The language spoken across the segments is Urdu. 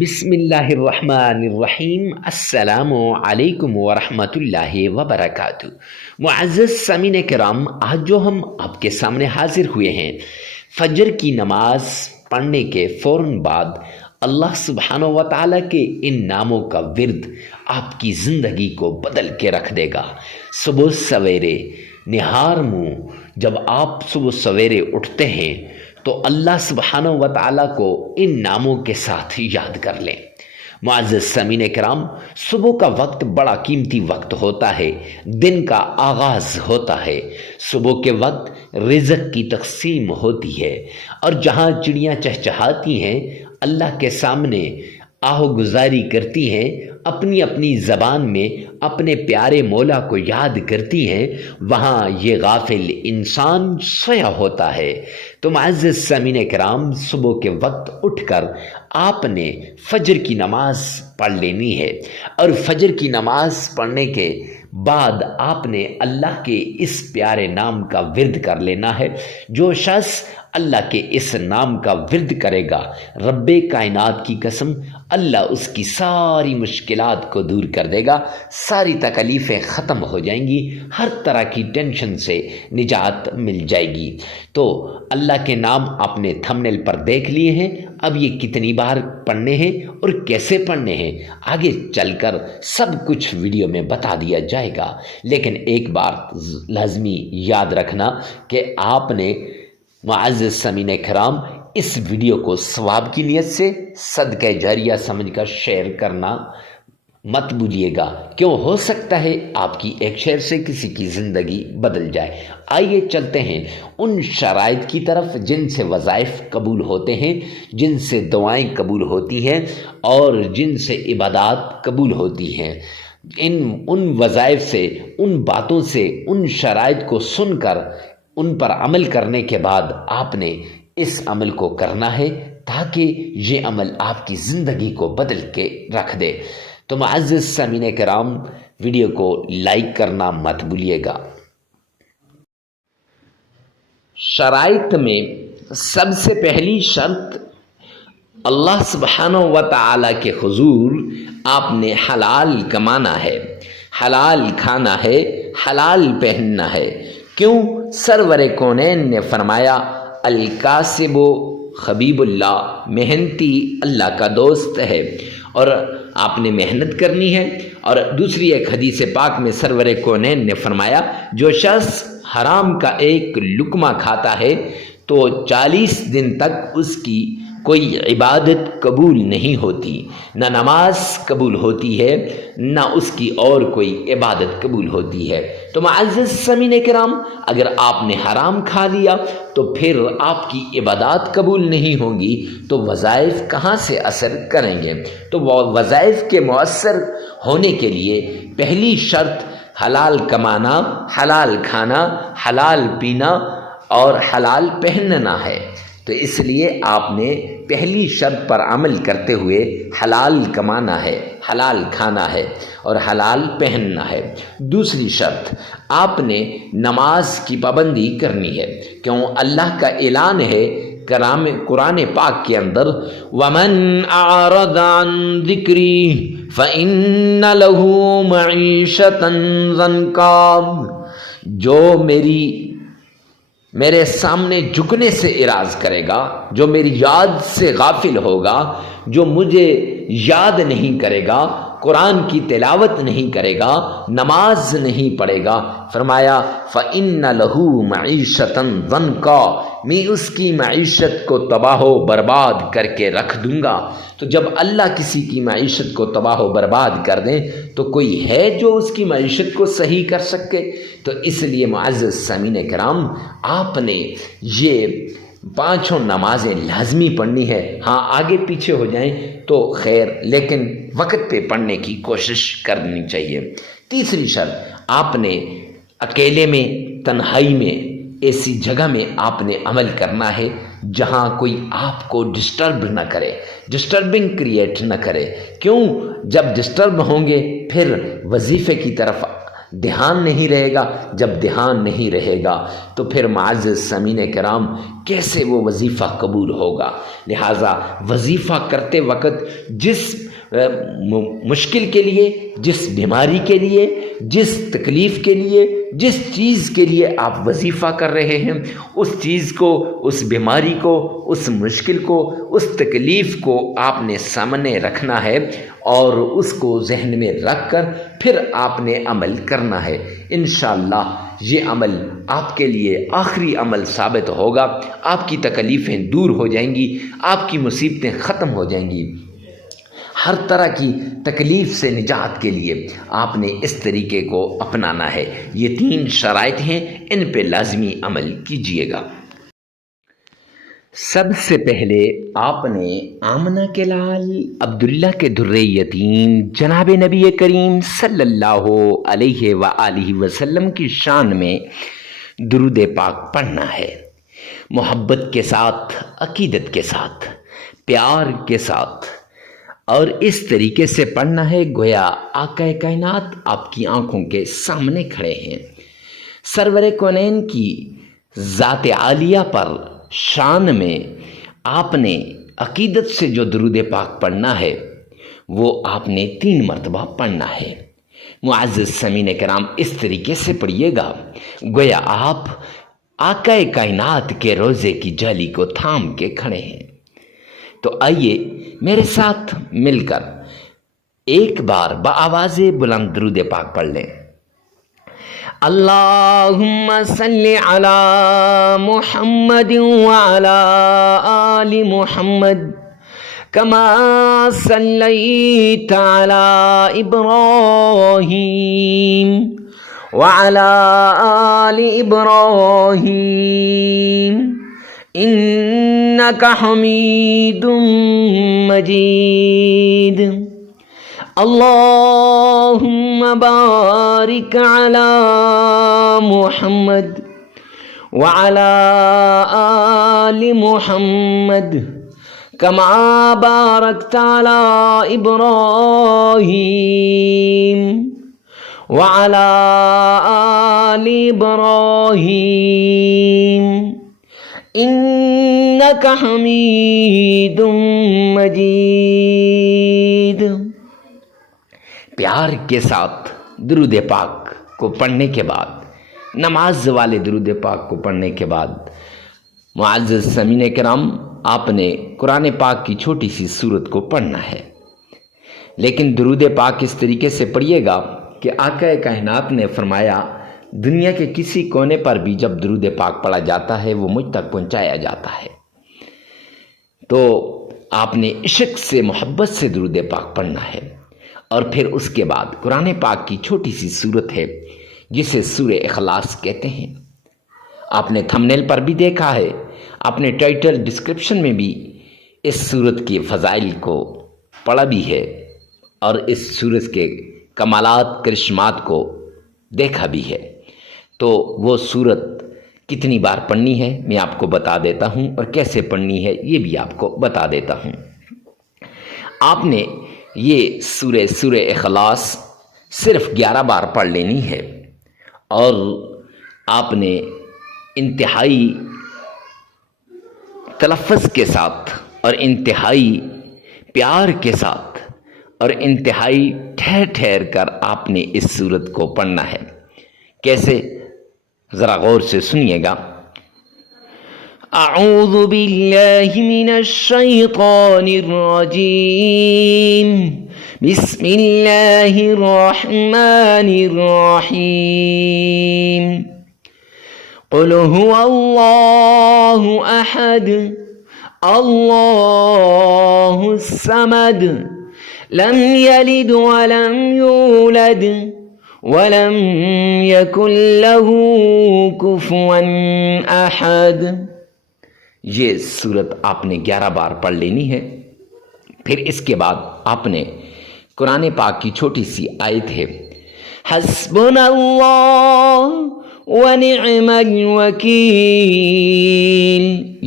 بسم اللہ الرحمن الرحیم۔ السلام علیکم ورحمۃ اللہ وبرکاتہ۔ معزز سامعین کرام، آج جو ہم آپ کے سامنے حاضر ہوئے ہیں، فجر کی نماز پڑھنے کے فوراً بعد اللہ سبحانہ و تعالیٰ کے ان ناموں کا ورد آپ کی زندگی کو بدل کے رکھ دے گا۔ صبح سویرے نہار منہ جب آپ صبح سویرے اٹھتے ہیں تو اللہ سبحانہ و تعالیٰ کو ان ناموں کے ساتھ یاد کر لیں۔ معزز سامعین کرام، صبح کا وقت بڑا قیمتی وقت ہوتا ہے، دن کا آغاز ہوتا ہے۔ صبح کے وقت رزق کی تقسیم ہوتی ہے، اور جہاں چڑیاں چہچہاتی ہیں، اللہ کے سامنے آہو گزاری کرتی ہیں، اپنی اپنی زبان میں اپنے پیارے مولا کو یاد کرتی ہیں، وہاں یہ غافل انسان سویا ہوتا ہے۔ تو معزز سامعین کرام، صبح کے وقت اٹھ کر آپ نے فجر کی نماز پڑھ لینی ہے، اور فجر کی نماز پڑھنے کے بعد آپ نے اللہ کے اس پیارے نام کا ورد کر لینا ہے۔ جو شخص اللہ کے اس نام کا ورد کرے گا، رب کائنات کی قسم، اللہ اس کی ساری مشکلات کو دور کر دے گا، ساری تکلیفیں ختم ہو جائیں گی، ہر طرح کی ٹینشن سے نجات مل جائے گی۔ تو اللہ کے نام آپ نے تھمبنیل پر دیکھ لیے ہیں، اب یہ کتنی بار پڑھنے ہیں اور کیسے پڑھنے ہیں آگے چل کر سب کچھ ویڈیو میں بتا دیا جائے گا، لیکن ایک بات لازمی یاد رکھنا کہ آپ نے معزز سامعین کرام اس ویڈیو کو ثواب کی نیت سے صدقہ جاریہ سمجھ کر شیئر کرنا مت بھولیے گا، کیوں ہو سکتا ہے آپ کی ایک شیئر سے کسی کی زندگی بدل جائے۔ آئیے چلتے ہیں ان شرائط کی طرف جن سے وظائف قبول ہوتے ہیں، جن سے دعائیں قبول ہوتی ہیں، اور جن سے عبادات قبول ہوتی ہیں۔ ان وظائف سے، ان باتوں سے، ان شرائط کو سن کر ان پر عمل کرنے کے بعد آپ نے اس عمل کو کرنا ہے، تاکہ یہ عمل آپ کی زندگی کو بدل کے رکھ دے۔ تو معزز سامعین کرام، ویڈیو کو لائک کرنا مت بھولیے گا۔ شرائط میں سب سے پہلی شرط، اللہ سبحانہ و تعالیٰ کے حضور آپ نے حلال کمانا ہے، حلال کھانا ہے، حلال پہننا ہے۔ کیوں؟ سرور کونین نے فرمایا، الکاسب حبیب اللہ، محنتی اللہ کا دوست ہے، اور آپ نے محنت کرنی ہے۔ اور دوسری ایک حدیث پاک میں سرور کونین نے فرمایا، جو شخص حرام کا ایک لقمہ کھاتا ہے تو 40 دن تک اس کی کوئی عبادت قبول نہیں ہوتی، نہ نماز قبول ہوتی ہے، نہ اس کی اور کوئی عبادت قبول ہوتی ہے۔ تو معزز سامعین کرام، اگر آپ نے حرام کھا لیا تو پھر آپ کی عبادات قبول نہیں ہوں گی، تو وظائف کہاں سے اثر کریں گے؟ تو وہ وظائف کے مؤثر ہونے کے لیے پہلی شرط حلال کمانا، حلال کھانا، حلال پینا اور حلال پہننا ہے۔ تو اس لیے آپ نے پہلی شرط پر عمل کرتے ہوئے حلال کمانا ہے، حلال کھانا ہے اور حلال پہننا ہے۔ دوسری شرط، آپ نے نماز کی پابندی کرنی ہے، کیوں اللہ کا اعلان ہے قرآن پاک کے اندر، وَمَنْ أَعْرَضَ عَنْ ذِكْرِي فَإِنَّ لَهُ مَعِيشَةً ضَنْكًا، جو میرے سامنے جھکنے سے اعراض کرے گا، جو میری یاد سے غافل ہوگا، جو مجھے یاد نہیں کرے گا، قرآن کی تلاوت نہیں کرے گا، نماز نہیں پڑھے گا، فرمایا فَإِنَّ لَهُ مَعِيشَةً ضَنْكًا، میں اس کی معیشت کو تباہ و برباد کر کے رکھ دوں گا۔ تو جب اللہ کسی کی معیشت کو تباہ و برباد کر دیں تو کوئی ہے جو اس کی معیشت کو صحیح کر سکے؟ تو اس لیے معزز سامعین کرام، آپ نے یہ 5 نمازیں لازمی پڑھنی ہے۔ ہاں آگے پیچھے ہو جائیں تو خیر، لیکن وقت پہ پڑھنے کی کوشش کرنی چاہیے۔ تیسری شرط، آپ نے اکیلے میں، تنہائی میں، ایسی جگہ میں آپ نے عمل کرنا ہے جہاں کوئی آپ کو ڈسٹرب نہ کرے، ڈسٹربنگ کریٹ نہ کرے۔ کیوں؟ جب ڈسٹرب ہوں گے پھر وظیفے کی طرف دھیان نہیں رہے گا. جب دھیان نہیں رہے گا تو پھر معزز سامعین کرام کیسے وہ وظیفہ قبول ہوگا؟ لہٰذا وظیفہ کرتے وقت جس مشکل کے لیے، جس بیماری کے لیے، جس تکلیف کے لیے، جس چیز کے لیے آپ وظیفہ کر رہے ہیں، اس چیز کو، اس بیماری کو، اس مشکل کو، اس تکلیف کو آپ نے سامنے رکھنا ہے اور اس کو ذہن میں رکھ کر پھر آپ نے عمل کرنا ہے. انشاءاللہ یہ عمل آپ کے لیے آخری عمل ثابت ہوگا. آپ کی تکلیفیں دور ہو جائیں گی، آپ کی مصیبتیں ختم ہو جائیں گی. ہر طرح کی تکلیف سے نجات کے لیے آپ نے اس طریقے کو اپنانا ہے. یہ 3 شرائط ہیں، ان پہ لازمی عمل کیجیے گا. سب سے پہلے آپ نے آمنہ کے لال عبداللہ کے در یتیم جناب نبی کریم صلی اللہ علیہ وآلہ وسلم کی شان میں درود پاک پڑھنا ہے. محبت کے ساتھ، عقیدت کے ساتھ، پیار کے ساتھ، اور اس طریقے سے پڑھنا ہے گویا آقا کائنات آپ کی آنکھوں کے سامنے کھڑے ہیں. سرور کونین کی ذات عالیہ پر شان میں آپ نے عقیدت سے جو درود پاک پڑھنا ہے وہ آپ نے 3 مرتبہ پڑھنا ہے. معزز سامعین کرام اس طریقے سے پڑھیے گا گویا آپ آقا کائنات کے روزے کی جالی کو تھام کے کھڑے ہیں. تو آئیے میرے ساتھ مل کر ایک بار بآواز بلند درود پاک پڑھ لیں. اللہم صلی علی محمد وعلی آل محمد کما صلیت علی ابراہیم وعلی آل ابراہیم انک حمید مجید. اللہم بارک علی محمد وعلی آل محمد کما بارکت علی ابراہیم وعلی آل ابراہیم انک حمید مجید. پیار کے ساتھ درود پاک کو پڑھنے کے بعد، نماز والے درود پاک کو پڑھنے کے بعد معزز سامعین کرام آپ نے قرآن پاک کی چھوٹی سی سورت کو پڑھنا ہے. لیکن درود پاک اس طریقے سے پڑھیے گا کہ آقا کائنات نے فرمایا دنیا کے کسی کونے پر بھی جب درود پاک پڑھا جاتا ہے وہ مجھ تک پہنچایا جاتا ہے. تو آپ نے عشق سے، محبت سے درود پاک پڑھنا ہے. اور پھر اس کے بعد قرآن پاک کی چھوٹی سی سورت ہے جسے سورہ اخلاص کہتے ہیں. آپ نے تھمبنیل پر بھی دیکھا ہے، آپ نے ٹائٹل ڈسکرپشن میں بھی اس سورت کی فضائل کو پڑھا بھی ہے اور اس سورت کے کمالات، کرشمات کو دیکھا بھی ہے. تو وہ سورت کتنی بار پڑھنی ہے میں آپ کو بتا دیتا ہوں، اور کیسے پڑھنی ہے یہ بھی آپ کو بتا دیتا ہوں. آپ نے یہ سورہ اخلاص صرف 11 بار پڑھ لینی ہے، اور آپ نے انتہائی تلفظ کے ساتھ اور انتہائی پیار کے ساتھ اور انتہائی ٹھہر ٹھہر کر آپ نے اس سورت کو پڑھنا ہے. کیسے؟ ذرا غور سے سنیے گا. اعوذ باللہ من الشیطان الرجیم بسم اللہ الرحمن الرحیم قل هو اللہ احد اللہ الصمد لم یلد ولم یولد ولم یکن له کفوا احد. یہ سورت آپ نے 11 بار پڑھ لینی ہے. پھر اس کے بعد آپ نے قرآن پاک کی چھوٹی سی آیت ہے حسبنا اللہ ونعم الوکیل،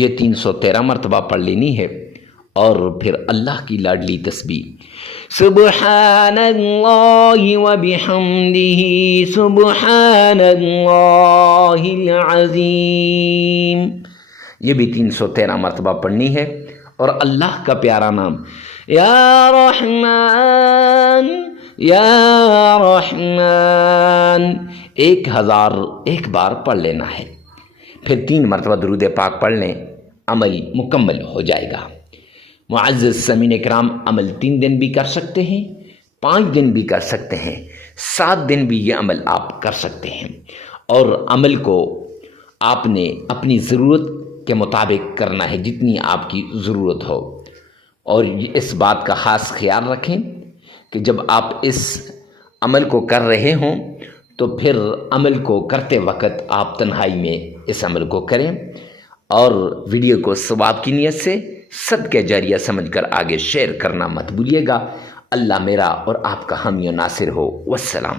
یہ 313 مرتبہ پڑھ لینی ہے. اور پھر اللہ کی لاڈلی تسبیح سبحان اللہ و بحمدہ سبحان اللہ العظیم، یہ بھی 313 مرتبہ پڑھنی ہے۔ اور اللہ کا پیارا نام یا رحمان یا رحمان 1001 بار پڑھ لینا ہے۔ پھر 3 مرتبہ درود پاک پڑھ لیں، عمل مکمل ہو جائے گا۔ معزز سامعین کرام، عمل 3 دن بھی کر سکتے ہیں، 5 دن بھی کر سکتے ہیں، 7 دن بھی یہ عمل آپ کر سکتے ہیں، اور عمل کو آپ نے اپنی ضرورت کے مطابق کرنا ہے، جتنی آپ کی ضرورت ہو۔ اور اس بات کا خاص خیال رکھیں کہ جب آپ اس عمل کو کر رہے ہوں تو پھر عمل کو کرتے وقت آپ تنہائی میں اس عمل کو کریں، اور ویڈیو کو ثواب کی نیت سے صدقہ جاریہ سمجھ کر آگے شیئر کرنا مت بھولیے گا۔ اللہ میرا اور آپ کا حامی و ناصر ہو۔ والسلام۔